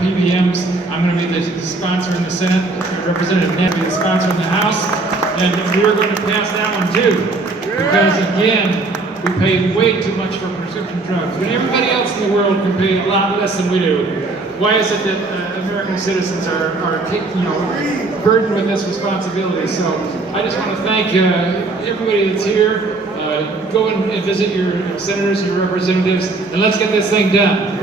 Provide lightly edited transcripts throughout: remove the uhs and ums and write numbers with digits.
PBMs. I'm going to be the sponsor in the Senate. Representative Ned will be the sponsor in the House. And we are going to pass that one too. Because again, we pay way too much for prescription drugs. When everybody else in the world can pay a lot less than we do, why is it that American citizens are burdened with this responsibility? So I just want to thank everybody that's here. Go and visit your senators, your representatives, and let's get this thing done.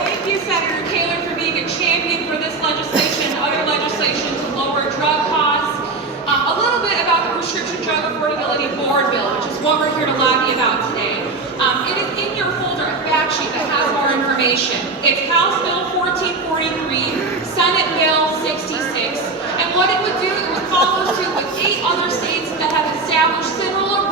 Thank you, Senator Taylor, for being a champion for this legislation and other legislation to lower drug costs. A little bit about the Prescription Drug Affordability Board bill, which is what we're here to lobby about today. It is in your folder, a fact sheet that has more information. It's House Bill 1443, Senate Bill 66, and what it would do, it would follow suit with 8 other states that have established similar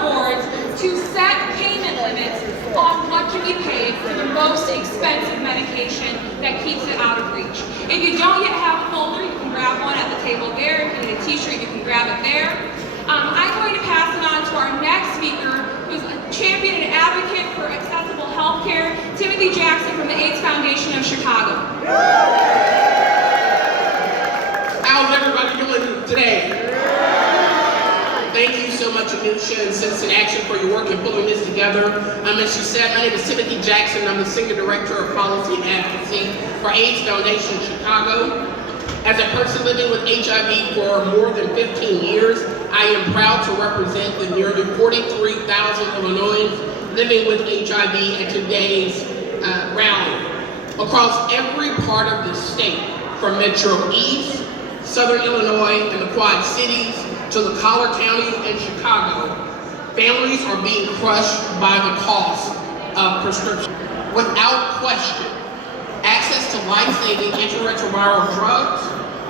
boards to set payment limits on what can be paid for the most expensive medication that keeps it out of reach. If you don't yet have a folder, you can grab one at the table there. If you need a t-shirt, you can grab it there. I'm going to pass it on to our next speaker, who's a champion and advocate for accessible healthcare, Timothy Jackson from the AIDS Foundation of Chicago. How's everybody doing today? Thank you so much, Anusha and Citizen Action, for your work in pulling this together. As she said, my name is Timothy Jackson. I'm the Senior Director of Policy and Advocacy for AIDS Foundation Chicago. As a person living with HIV for more than 15 years, I am proud to represent the nearly 43,000 Illinoisans living with HIV at today's rally. Across every part of the state, from Metro East, Southern Illinois, and the Quad Cities, to the Collar County and Chicago, families are being crushed by the cost of prescription. Without question, access to life-saving antiretroviral drugs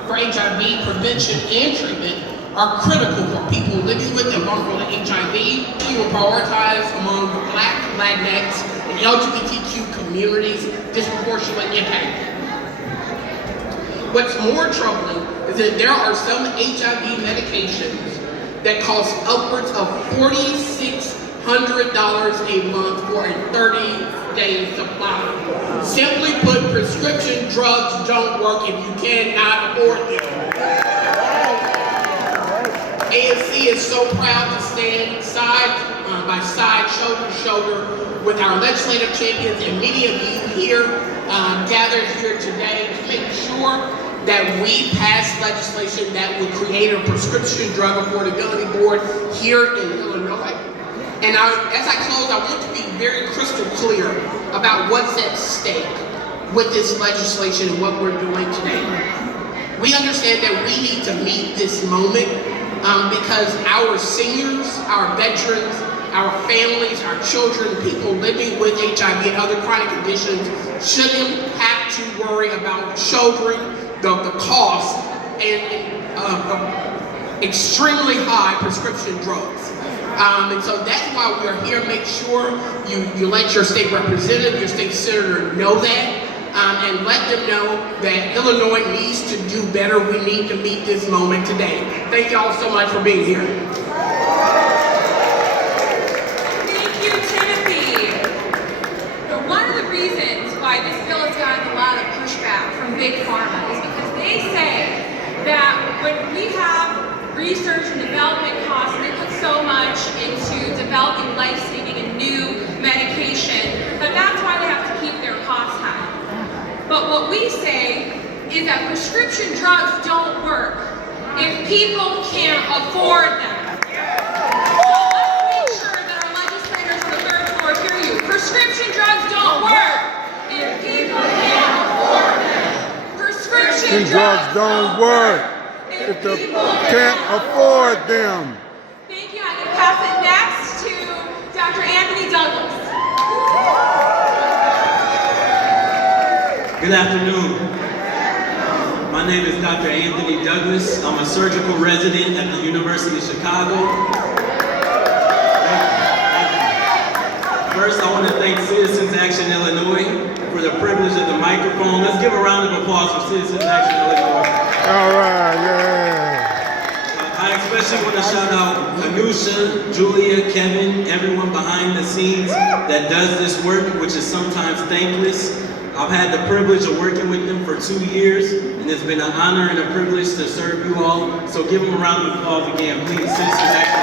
for HIV prevention and treatment are critical for people living with and vulnerable to HIV. We will prioritize among the Black, Latinx, and LGBTQ communities disproportionately impacted. What's more troubling is that there are some HIV medications that cost upwards of $4,600 a month for a 30-day supply. Simply put, prescription drugs don't work if you cannot afford them. AFC is so proud to stand side by side, shoulder to shoulder with our legislative champions and many of you here gathered here today to make sure that we pass legislation that would create a prescription drug affordability board here in Illinois. And as I close, I want to be very crystal clear about what's at stake with this legislation and what we're doing today. We understand that we need to meet this moment because our seniors, our veterans, our families, our children, people living with HIV and other chronic conditions shouldn't have to worry about shouldering the cost and extremely high prescription drugs. And so that's why we're here. Make sure you let your state representative, your state senator know that, and let them know that Illinois needs to do better. We need to meet this moment today. Thank y'all so much for being here. Thank you, Timothy. One of the reasons why this bill has gotten a lot of pushback from Big Pharma is because they say that when we have research and development costs, and they put so much into developing life-saving and new medication, that's why they have to keep their costs high. But what we say is that prescription drugs don't work if people can't afford them. So let's make sure that our legislators on the third floor hear you. Prescription drugs don't work if people can't afford them. Prescription drugs don't work if people can't afford them. Thank you. I'm going to pass it next to Dr. Anthony Douglas. Good afternoon. My name is Dr. Anthony Douglas. I'm a surgical resident at the University of Chicago. First, I want to thank Citizens Action Illinois for the privilege of the microphone. Let's give a round of applause for Citizens Action Illinois. All right, yeah. I I especially want to shout out Anusha, Julia, Kevin, everyone behind the scenes that does this work, which is sometimes thankless. I've had the privilege of working with them for 2 years, and it's been an honor and a privilege to serve you all. So give them a round of applause again, please. Since it's actually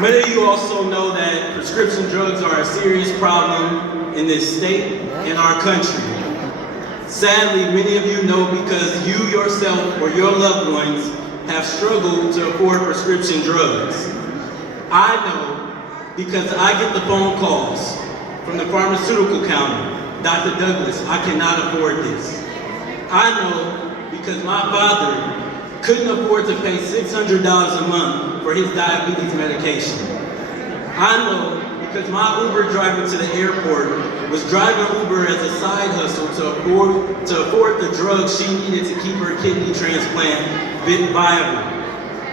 many of you also know that prescription drugs are a serious problem in this state and our country. Sadly, many of you know because you yourself or your loved ones have struggled to afford prescription drugs. I know because I get the phone calls from the pharmaceutical counter. Dr. Douglas, I cannot afford this. I know because my father couldn't afford to pay $600 a month for his diabetes medication. I know because my Uber driver to the airport was driving Uber as a side hustle to afford the drugs she needed to keep her kidney transplant viable.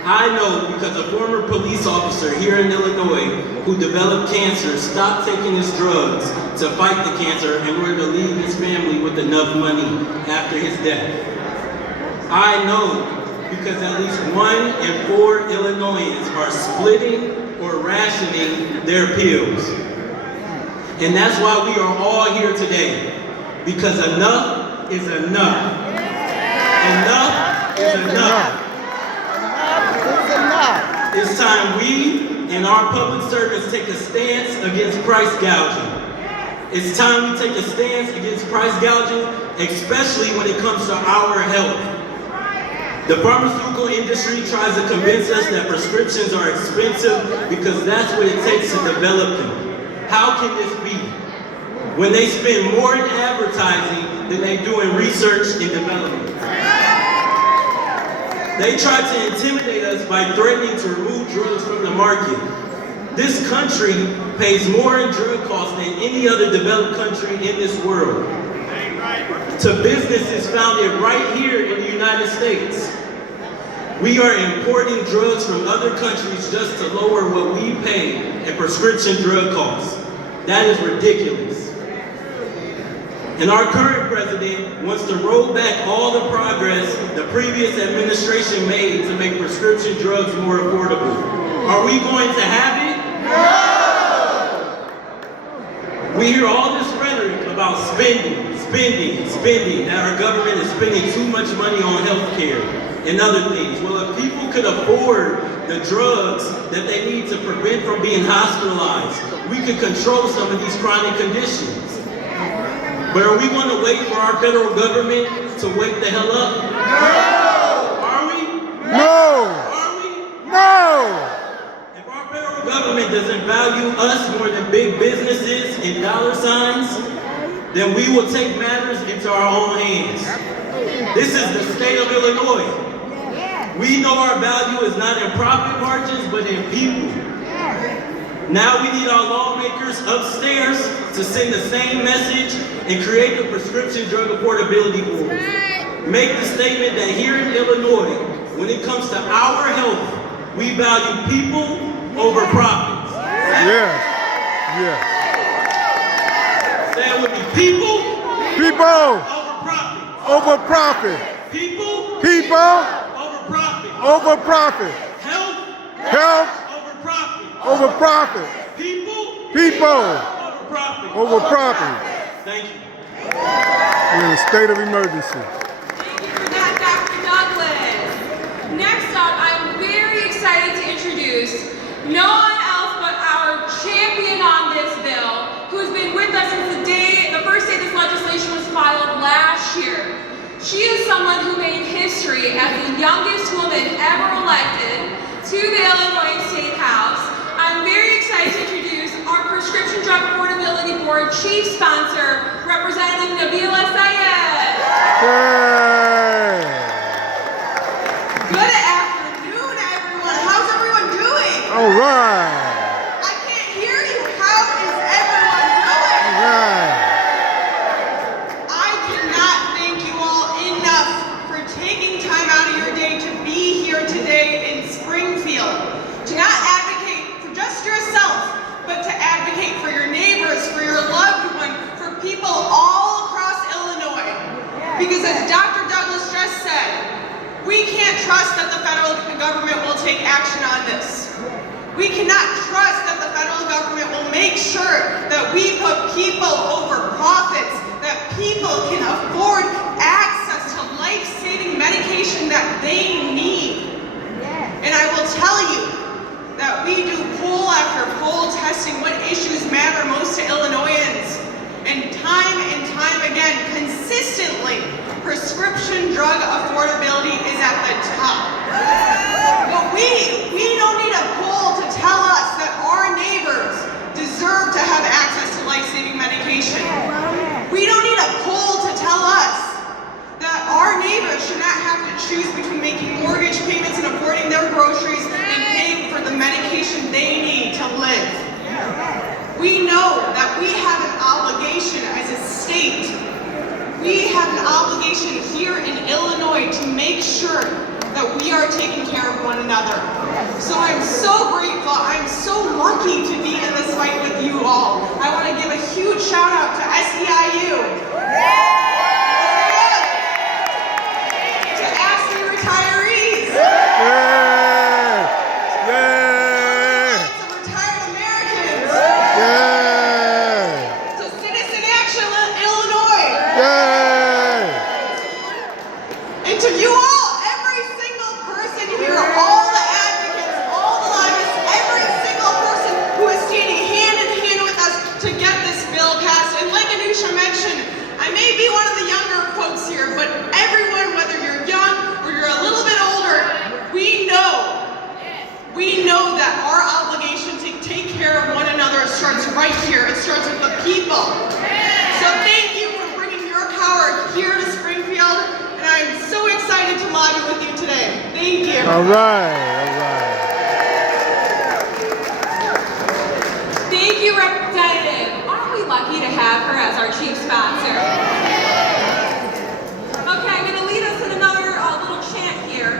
I know because a former police officer here in Illinois who developed cancer stopped taking his drugs to fight the cancer in order to leave his family with enough money after his death. I know because at least 1 in 4 Illinoisans are splitting or rationing their pills. And that's why we are all here today, because enough is enough. Enough is enough. It's time we and our public servants take a stance against price gouging. It's time we take a stance against price gouging, especially when it comes to our health. The pharmaceutical industry tries to convince us that prescriptions are expensive because that's what it takes to develop them. How can this be? When they spend more in advertising than they do in research and development. They try to intimidate us by threatening to remove drugs from the market. This country pays more in drug costs than any other developed country in this world. To businesses founded right here in the United States. We are importing drugs from other countries just to lower what we pay in prescription drug costs. That is ridiculous. And our current president wants to roll back all the progress the previous administration made to make prescription drugs more affordable. Are we going to have it? No! We hear all this rhetoric about spending, that our government is spending too much money on health care and other things. Well, if people could afford the drugs that they need to prevent from being hospitalized, we could control some of these chronic conditions. But are we going to wait for our federal government to wake the hell up? No! Are we? No! Are we? No! If our federal government doesn't value us more than big businesses and dollar signs, then we will take matters into our own hands. This is the state of Illinois. We know our value is not in profit margins, but in people. Now we need our lawmakers upstairs to send the same message and create the Prescription Drug Affordability Board. Make the statement that here in Illinois, when it comes to our health, we value people over profits. Yes. Yes. Say it with me. People People over profits. over profit. People People over profit. over profit. Health Health over profit. over profit. People People over profit. over profit. Thank you. We're in a state of emergency. Thank you for that, Dr. Douglas. Next up, I'm very excited to introduce no one else but our champion on this bill, who's been with us since the first day this legislation was filed last year. She is someone who made history as the youngest woman ever elected to the Illinois State House. I'm very excited to introduce our Prescription Drug Affordability Board Chief Sponsor, Representative Nabila Sayed. Yay! Good afternoon, everyone. How's everyone doing? All right. I can't hear you. How is everyone doing? All right. I cannot thank you all enough for taking time out of your day to be here today in Springfield, to not advocate for just your take action on this. We cannot trust that the federal government will make sure that we put people over profits, that people can afford access to life-saving medication that they need. And I will tell you that we do poll after poll testing what issues matter most to Illinoisans. And time again, consistently, prescription drug affordability is at the top. But we don't need a poll to tell us that our neighbors deserve to have access to life-saving medication. We don't need a poll to tell us that our neighbors should not have to choose between making mortgage payments and affording their groceries and paying for the medication they need to live. We know that we have an obligation as a state. We have an obligation here in Illinois to make sure that we are taking care of one another. So I'm so grateful, I'm so lucky to be in this fight with you all. I want to give a huge shout out to SEIU, to AFSCME retirees, Yeah. Yeah. to retired Americans, Yeah. to Citizen Action Illinois, Yeah. and to you all, every single person here, all the advocates, all the lobbyists, every single person who is standing hand in hand with us to get this bill passed. And like Anusha mentioned, I may be one of the younger folks here, but everyone, whether you're young or you're a little bit older, we know that our obligation to take care of one another starts right here. It starts with the people. So thank you for bringing your power here to Springfield, and I'm so excited to lobby with you today. Thank you. All right. All right. Thank you, Representative. Aren't we lucky to have her as our chief sponsor? Okay, I'm going to lead us in another little chant here.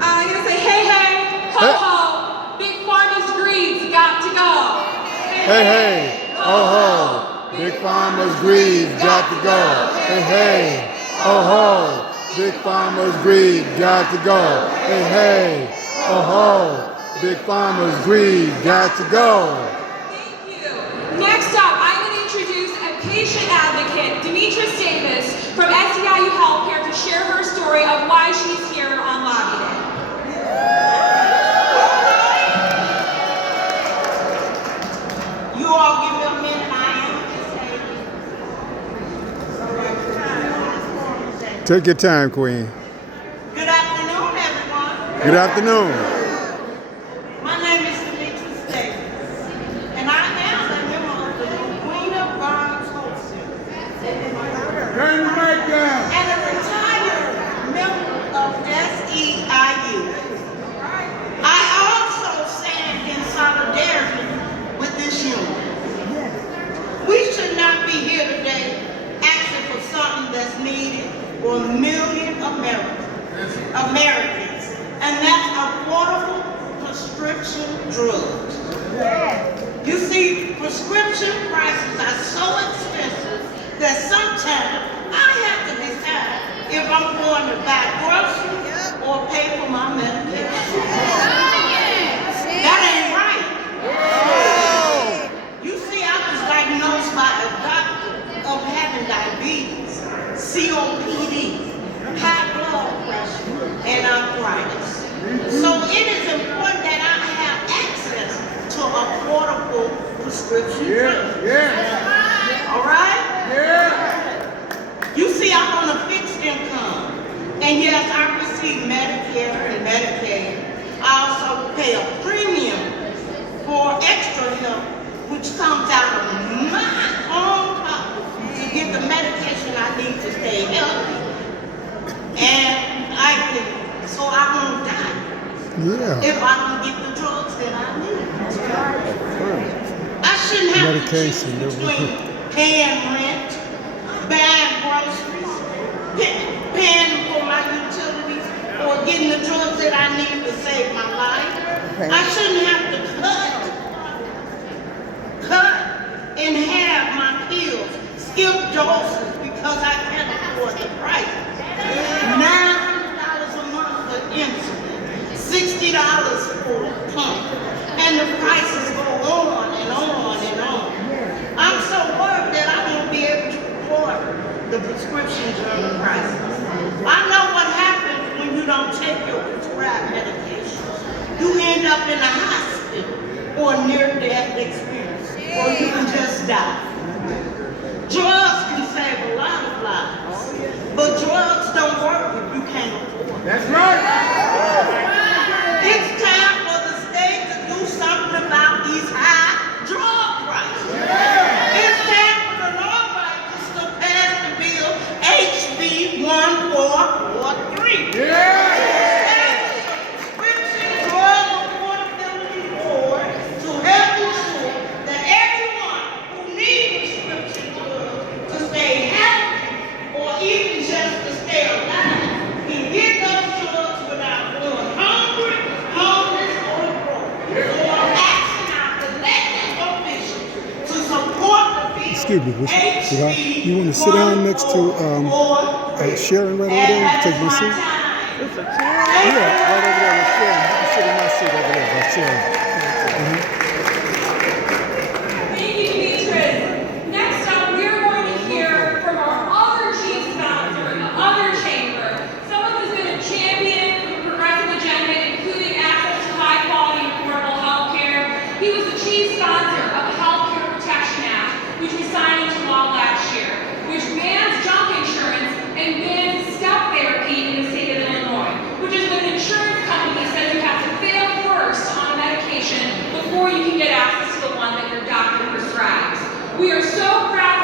I'm going to say, hey, hey, ho, ho, Big Pharma's greed's got to go. Hey, hey, oh ho, Big Pharma's greed got to go. Hey, hey, oh ho, Big Pharma's greed got to go. Hey, hey, oh ho, Big Pharma's greed got to go. Thank you. Next up, I'm going to introduce a patient advocate, Demetrius Davis, from SEIU Healthcare, to share her story of why she's here on Lobby Day. You all give me a minute, I am. Take your time, Queen. Good afternoon, everyone. Good afternoon. My name is Demetrius Davis, and I am a member of the Queen Barnes Wholesale. Turn the mic down. And a retired member of SEIU. I also stand in solidarity with this union. We should not be here today asking for something that's needed for a million Americans, and that's affordable prescription drugs. You see, prescription prices are so expensive that sometimes I have to decide if I'm going to buy groceries or pay for my medication. That ain't right. You see, I was diagnosed by a doctor of having diabetes, COPD, high blood pressure, and arthritis. So it is important that I have access to affordable prescription drugs. All right? You see, I'm on a fixed income. And yes, I receive Medicare and Medicaid. I also pay a premium for extra help, which comes out of my own pocket to get the medication I need to stay healthy. And so I won't die Yeah. if I can get the drugs that I need. I shouldn't have Medication, to choose between paying rent, buying groceries, paying for my utilities, or getting the drugs that I need to save my life. I shouldn't have to cut in half my pills, skip doses because I can't afford the price. $900 a month for insulin, $60 die. Drugs can save a lot of lives, but drugs don't work if you can't afford it. That's right. It's time for the state to do something about these high drug prices. It's time for the lawmakers to pass the bill HB 1443. Prescription drug affordability board to help ensure that everyone who needs prescription drugs to stay healthy or even just to stay alive can get those drugs without going hungry, homeless, or broke. So I'm asking our elected officials to support the bill. Excuse me, you want to sit down next to Sharon right over there? Take my seat. Yeah, right over there with Sharon. You can sit in my seat over there by Sharon. Thank you, Beatrice. Next up, we are going to hear from our other chief sponsor in the other chamber, someone who's been a champion for the progressive agenda, including access to high-quality and affordable health care. He was the chief sponsor of the Health Care Protection Act, which we signed into law last year, which bans junk insurance and bans step therapy in the state of Illinois, which is when an insurance company says you have to fail first on a medication before you can get access to the one that your doctor prescribes. We are so proud